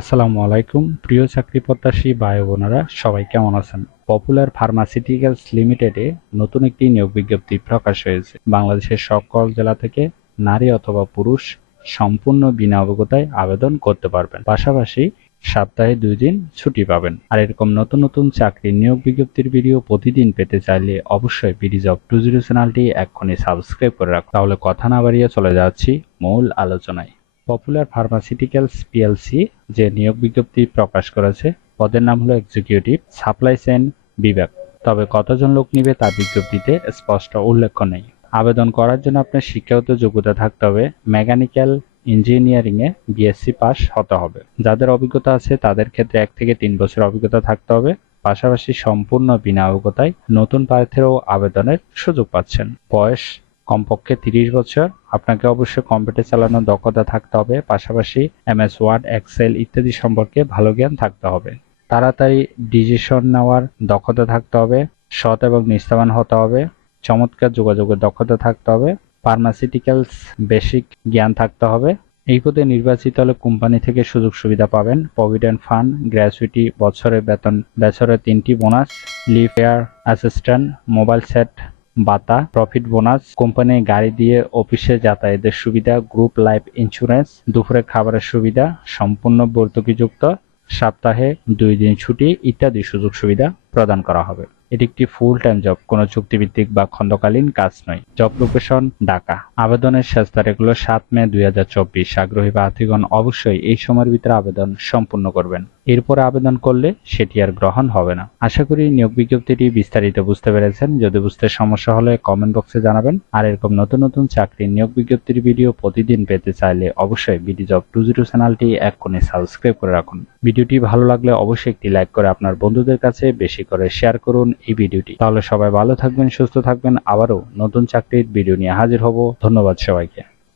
আসসালামু আলাইকুম প্রিয় চাকরি প্রত্যাশী ভাই ও বোনেরা, সবাই কেমন আছেন? পপুলার ফার্মাসিউটিক্যালস লিমিটেডে নতুন একটি নিয়োগ বিজ্ঞপ্তি প্রকাশ হয়েছে। বাংলাদেশের সকল জেলা থেকে নারী অথবা পুরুষ সম্পূর্ণ বিনা অভিজ্ঞতায় আবেদন করতে পারবেন। পাশাপাশি সপ্তাহে 2 দিন ছুটি পাবেন। আর এরকম নতুন নতুন চাকরির নিয়োগ বিজ্ঞপ্তির ভিডিও প্রতিদিন পেতে চাইলে অবশ্যই বিডি জব 20 চ্যানেলটি এক্ষুনি সাবস্ক্রাইব করে রাখুন। তাহলে কথা না বাড়িয়ে চলে যাচ্ছি মূল আলোচনায়। পপুলার ফার্মাসিউটিক্যালস পিএলসি যে নিয়োগ বিজ্ঞপ্তি প্রকাশ করেছে, পদের নাম হলো এক্সিকিউটিভ সাপ্লাই চেইন বিভাগ। তবে কতজন লোক নিবে তা বিজ্ঞপ্তিতে স্পষ্ট উল্লেখ নেই। আবেদন করার জন্য আপনার শিক্ষাগত যোগ্যতা থাকতে হবে মেকানিক্যাল ইঞ্জিনিয়ারিং এ বিএসসি পাস হতে হবে। যাদের অভিজ্ঞতা আছে তাদের ক্ষেত্রে 1 থেকে 3 বছর অভিজ্ঞতা থাকতে হবে। পাশাপাশি সম্পূর্ণ বিনা অভিজ্ঞতায় নতুন প্রার্থীরাও আবেদনের সুযোগ পাচ্ছেন। বয়স কমপক্ষে 30 বছর। আপনাকে অবশ্যই কম্পিউটার চালানোর দক্ষতা থাকতে হবে। পাশাপাশি এমএস ওয়ার্ড, এক্সেল ইত্যাদি সম্পর্কে ভালো জ্ঞান থাকতে হবে। তাড়াতাড়ি ডিসিশন নেওয়ার দক্ষতা থাকতে হবে। সৎ এবং নিষ্ঠাবান হতে হবে। চমৎকার যোগাযোগের দক্ষতা থাকতে হবে। ফার্মাসিউটিক্যালস বেসিক জ্ঞান থাকতে হবে। এই পদে নির্বাচিত হলে কোম্পানি থেকে সুযোগ সুবিধা পাবেন। প্রভিডেন্ট ফান্ড, গ্র্যাচুইটি, বছরের বেতন, বছরের 3টি bonus, leave air assistant, mobile set ভাতা, প্রফিট বোনাস, কোম্পানি গাড়ি দিয়ে অফিসে যাতায়াতের সুবিধা, গ্রুপ লাইফ ইন্স্যুরেন্স, দুপুরে খাবারের সুবিধা, সম্পূর্ণ ভর্তুকিযুক্ত, সপ্তাহে 2 দিন ছুটি ইত্যাদি সুযোগ সুবিধা প্রদান করা হবে। এটি একটি ফুল টাইম জব, কোনো চুক্তিভিত্তিক বা খণ্ডকালীন কাজ নয়। Job location Dhaka. আবেদনের শেষ তারিখ হলো 7 মে 2024। আগ্রহী প্রার্থীগণ অবশ্যই এই সময়ের ভিতরে আবেদন সম্পূর্ণ করবেন। এরপরে আবেদন করলে সেটি আর গ্রহণ হবে না। আশা করি নিয়োগ বিজ্ঞপ্তিটি বিস্তারিত বুঝতে পেরেছেন। যদি বুঝতে সমস্যা হলে কমেন্ট বক্সে জানাবেন। আর এরকম নতুন নতুন চাকরির নিয়োগ বিজ্ঞপ্তির ভিডিও প্রতিদিন পেতে চাইলে অবশ্যই বিডি জব 20 চ্যানেলটি এক্ষুনি সাবস্ক্রাইব করে রাখুন। ভিডিওটি ভালো লাগলে অবশ্যই একটি লাইক করে আপনার বন্ধুদের কাছে বেশি করে শেয়ার করুন এই ভিডিওটি। তাহলে সবাই ভালো থাকবেন, সুস্থ থাকবেন। আবারও নতুন চাকরির ভিডিও নিয়ে হাজির হব। ধন্যবাদ সবাইকে।